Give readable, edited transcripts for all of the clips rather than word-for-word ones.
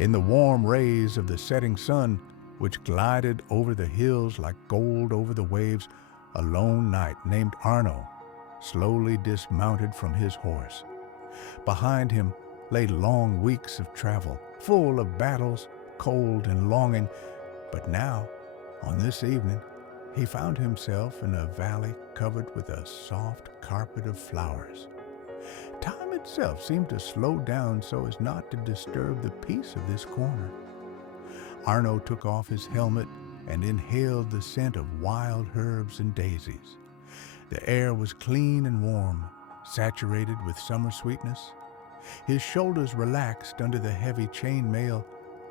In the warm rays of the setting sun, which glided over the hills like gold over the waves, a lone knight named Arno slowly dismounted from his horse. Behind him lay long weeks of travel, full of battles, cold and longing, but now, on this evening, he found himself in a valley covered with a soft carpet of flowers. Time itself seemed to slow down so as not to disturb the peace of this corner. Arno took off his helmet and inhaled the scent of wild herbs and daisies. The air was clean and warm, saturated with summer sweetness. His shoulders relaxed under the heavy chain mail,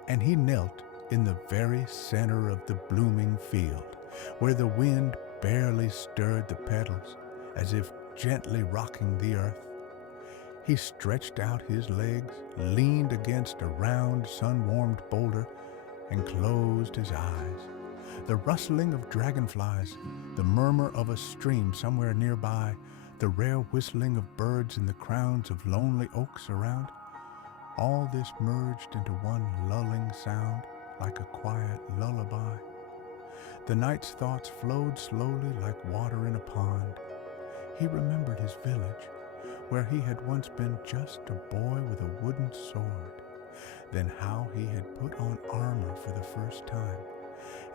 and he knelt in the very center of the blooming field, where the wind barely stirred the petals, as if gently rocking the earth. He stretched out his legs, leaned against a round, sun-warmed boulder, and closed his eyes. The rustling of dragonflies, the murmur of a stream somewhere nearby, the rare whistling of birds in the crowns of lonely oaks around, all this merged into one lulling sound like a quiet lullaby. The knight's thoughts flowed slowly like water in a pond. He remembered his village, where he had once been just a boy with a wooden sword, then how he had put on armor for the first time,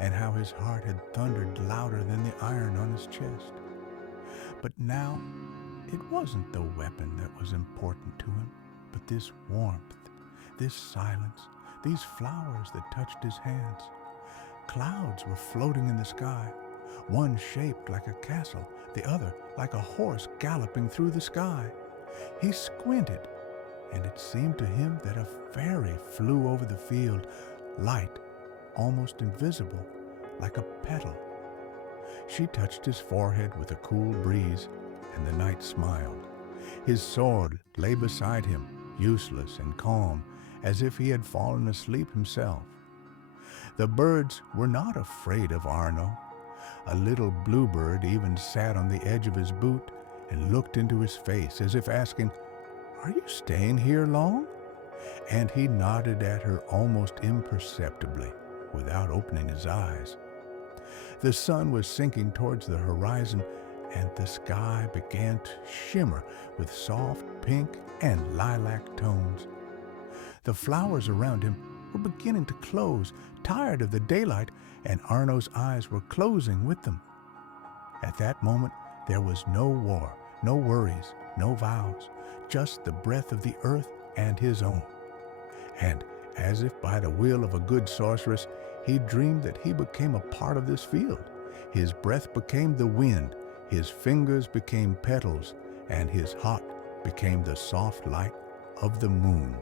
and how his heart had thundered louder than the iron on his chest. But now, it wasn't the weapon that was important to him, but this warmth, this silence, these flowers that touched his hands. Clouds were floating in the sky, one shaped like a castle, the other like a horse galloping through the sky. He squinted, and it seemed to him that a fairy flew over the field, light, almost invisible, like a petal. She touched his forehead with a cool breeze, and the knight smiled. His sword lay beside him, useless and calm, as if he had fallen asleep himself. The birds were not afraid of Arno. A little bluebird even sat on the edge of his boot and looked into his face as if asking, "Are you staying here long?" And he nodded at her almost imperceptibly, without opening his eyes. The sun was sinking towards the horizon, and the sky began to shimmer with soft pink and lilac tones. The flowers around him were beginning to close, tired of the daylight, and Arno's eyes were closing with them. At that moment, there was no war, no worries, no vows, just the breath of the earth and his own. And as if by the will of a good sorceress, he dreamed that he became a part of this field. His breath became the wind, his fingers became petals, and his heart became the soft light of the moon.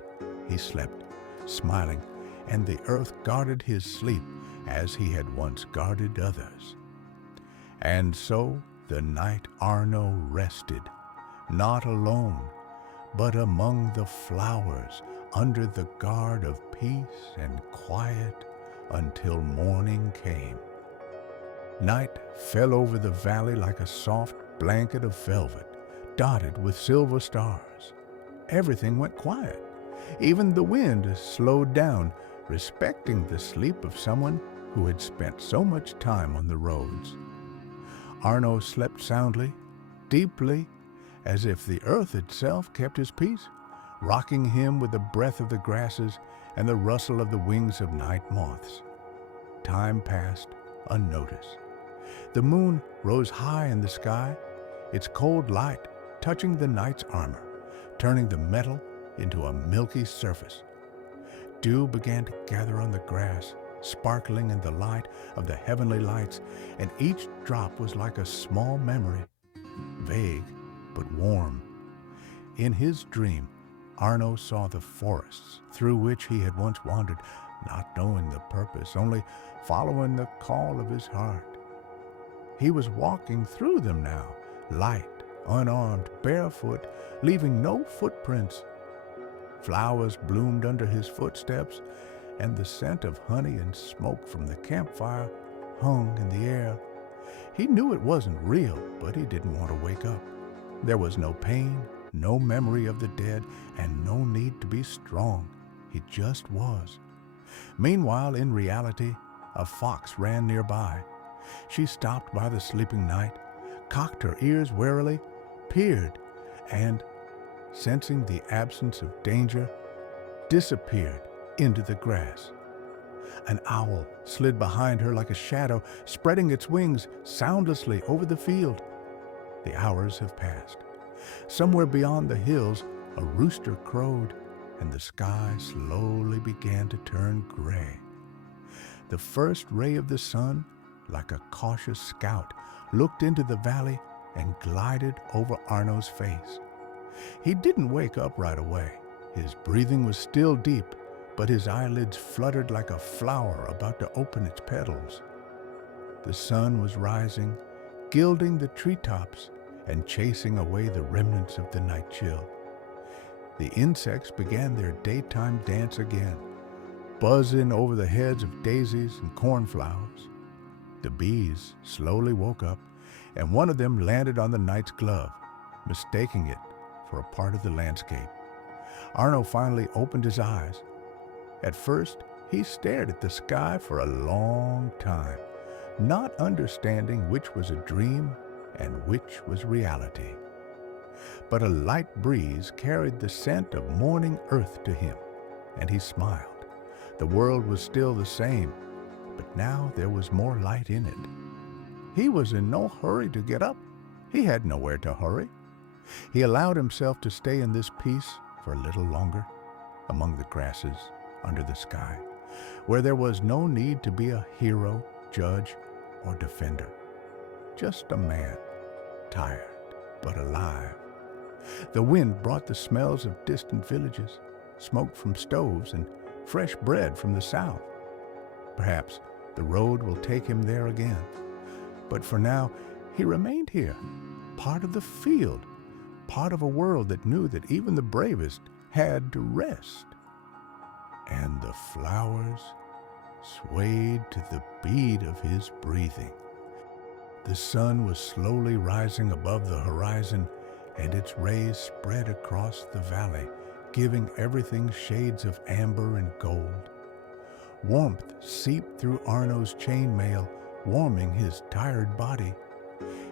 He slept, smiling, and the earth guarded his sleep as he had once guarded others. And so the knight Arno rested, not alone, but among the flowers, under the guard of peace and quiet, until morning came. Night fell over the valley like a soft blanket of velvet, dotted with silver stars. Everything went quiet. Even the wind slowed down, respecting the sleep of someone who had spent so much time on the roads. Arno slept soundly, deeply, as if the earth itself kept his peace, rocking him with the breath of the grasses and the rustle of the wings of night moths. Time passed unnoticed. The moon rose high in the sky, its cold light touching the knight's armor, turning the metal into a milky surface. Dew began to gather on the grass, sparkling in the light of the heavenly lights, and each drop was like a small memory, vague but warm. In his dream, Arno saw the forests through which he had once wandered, not knowing the purpose, only following the call of his heart. He was walking through them now, light, unarmed, barefoot, leaving no footprints. Flowers bloomed under his footsteps, and the scent of honey and smoke from the campfire hung in the air. He knew it wasn't real, but he didn't want to wake up. There was no pain, no memory of the dead, and no need to be strong. He just was. Meanwhile, in reality, a fox ran nearby. She stopped by the sleeping knight, cocked her ears warily, peered, and, sensing the absence of danger, disappeared into the grass. An owl slid behind her like a shadow, spreading its wings soundlessly over the field. The hours have passed. Somewhere beyond the hills, a rooster crowed, and the sky slowly began to turn gray. The first ray of the sun, like a cautious scout, looked into the valley and glided over Arno's face. He didn't wake up right away. His breathing was still deep, but his eyelids fluttered like a flower about to open its petals. The sun was rising, gilding the treetops and chasing away the remnants of the night chill. The insects began their daytime dance again, buzzing over the heads of daisies and cornflowers. The bees slowly woke up, and one of them landed on the knight's glove, mistaking it for a part of the landscape. Arno finally opened his eyes. At first, he stared at the sky for a long time, not understanding which was a dream and which was reality. But a light breeze carried the scent of morning earth to him, and he smiled. The world was still the same, but now there was more light in it. He was in no hurry to get up. He had nowhere to hurry. He allowed himself to stay in this peace for a little longer, among the grasses, under the sky, where there was no need to be a hero, judge, or defender. Just a man, tired but alive. The wind brought the smells of distant villages, smoke from stoves, and fresh bread from the south. Perhaps the road will take him there again. But for now, he remained here, part of the field, part of a world that knew that even the bravest had to rest. And the flowers swayed to the beat of his breathing. The sun was slowly rising above the horizon, and its rays spread across the valley, giving everything shades of amber and gold. Warmth seeped through Arno's chainmail, warming his tired body.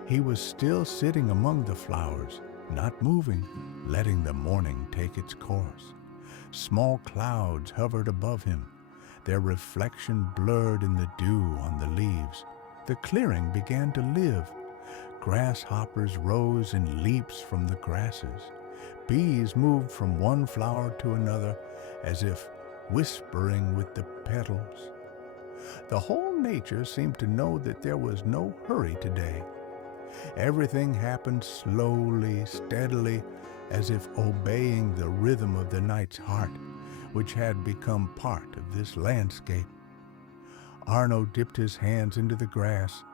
He was still sitting among the flowers, not moving, letting the morning take its course. Small clouds hovered above him, their reflection blurred in the dew on the leaves. The clearing began to live. Grasshoppers rose in leaps from the grasses. Bees moved from one flower to another, as if whispering with the petals. The whole nature seemed to know that there was no hurry today. Everything happened slowly, steadily, as if obeying the rhythm of the night's heart, which had become part of this landscape. Arno dipped his hands into the grass,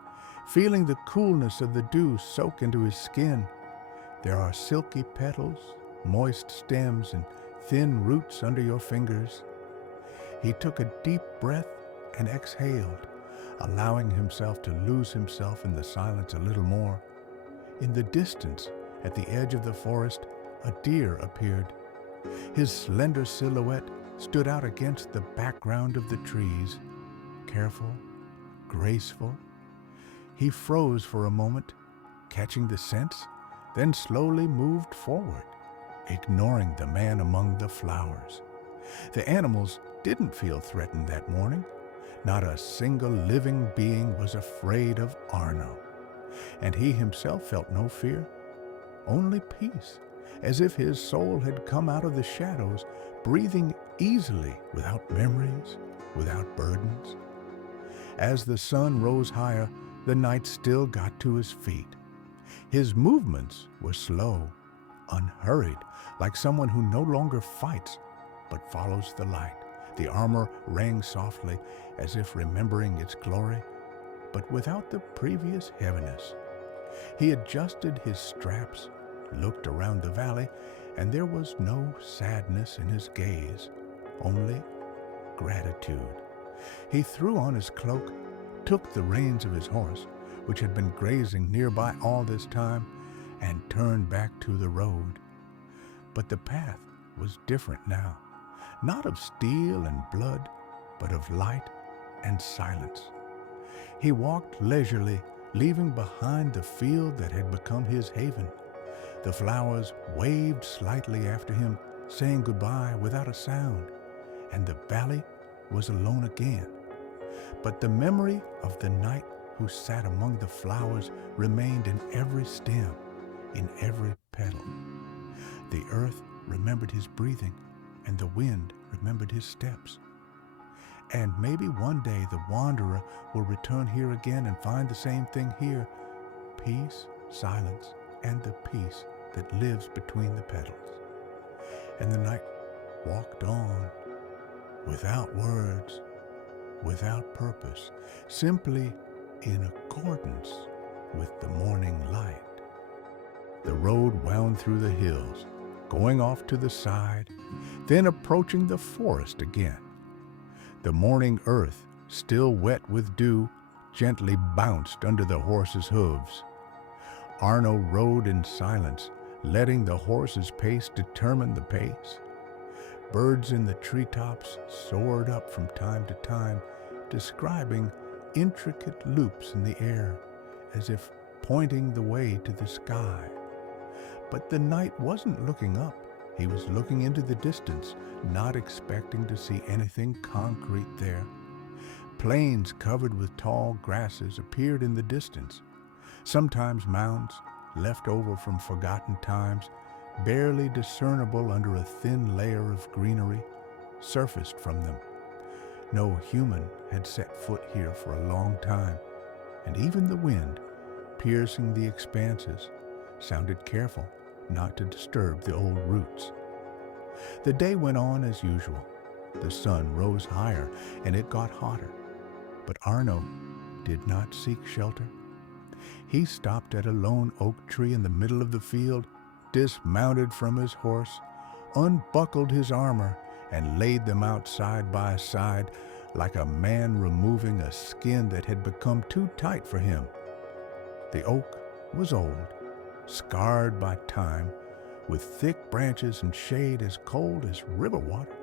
feeling the coolness of the dew soak into his skin. There are silky petals, moist stems, and thin roots under your fingers. He took a deep breath and exhaled, allowing himself to lose himself in the silence a little more. In the distance, at the edge of the forest, a deer appeared. His slender silhouette stood out against the background of the trees. Careful, graceful. He froze for a moment, catching the sense, then slowly moved forward, ignoring the man among the flowers. The animals didn't feel threatened that morning. Not a single living being was afraid of Arno, and he himself felt no fear, only peace, as if his soul had come out of the shadows, breathing easily without memories, without burdens. As the sun rose higher, the knight still got to his feet. His movements were slow, unhurried, like someone who no longer fights but follows the light. The armor rang softly, as if remembering its glory, but without the previous heaviness. He adjusted his straps, looked around the valley, and there was no sadness in his gaze, only gratitude. He threw on his cloak, took the reins of his horse, which had been grazing nearby all this time, and turned back to the road. But the path was different now. not of steel and blood, but of light and silence. He walked leisurely, leaving behind the field that had become his haven. The flowers waved slightly after him, saying goodbye without a sound, and the valley was alone again. But the memory of the knight who sat among the flowers remained in every stem, in every petal. The earth remembered his breathing, and the wind remembered his steps. And maybe one day the wanderer will return here again and find the same thing here: peace, silence, and the peace that lives between the petals. And the knight walked on, without words, without purpose, simply in accordance with the morning light. The road wound through the hills, going off to the side, then approaching the forest again. The morning earth, still wet with dew, gently bounced under the horse's hooves. Arno rode in silence, letting the horse's pace determine the pace. Birds in the treetops soared up from time to time, describing intricate loops in the air, as if pointing the way to the sky. But the knight wasn't looking up. He was looking into the distance, not expecting to see anything concrete there. Plains covered with tall grasses appeared in the distance. Sometimes mounds, left over from forgotten times, barely discernible under a thin layer of greenery, surfaced from them. No human had set foot here for a long time, and even the wind, piercing the expanses, sounded careful not to disturb the old roots. The day went on as usual. The sun rose higher, and it got hotter. But Arno did not seek shelter. He stopped at a lone oak tree in the middle of the field, dismounted from his horse, unbuckled his armor, and laid them out side by side, like a man removing a skin that had become too tight for him. The oak was old, scarred by time, with thick branches and shade as cold as river water.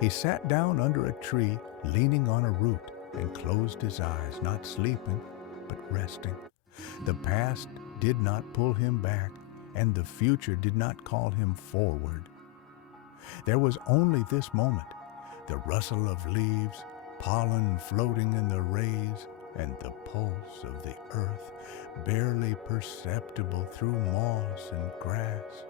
He sat down under a tree, leaning on a root, and closed his eyes, not sleeping, but resting. The past did not pull him back, and the future did not call him forward. There was only this moment, the rustle of leaves, pollen floating in the rays, and the pulse of the earth, barely perceptible through moss and grass.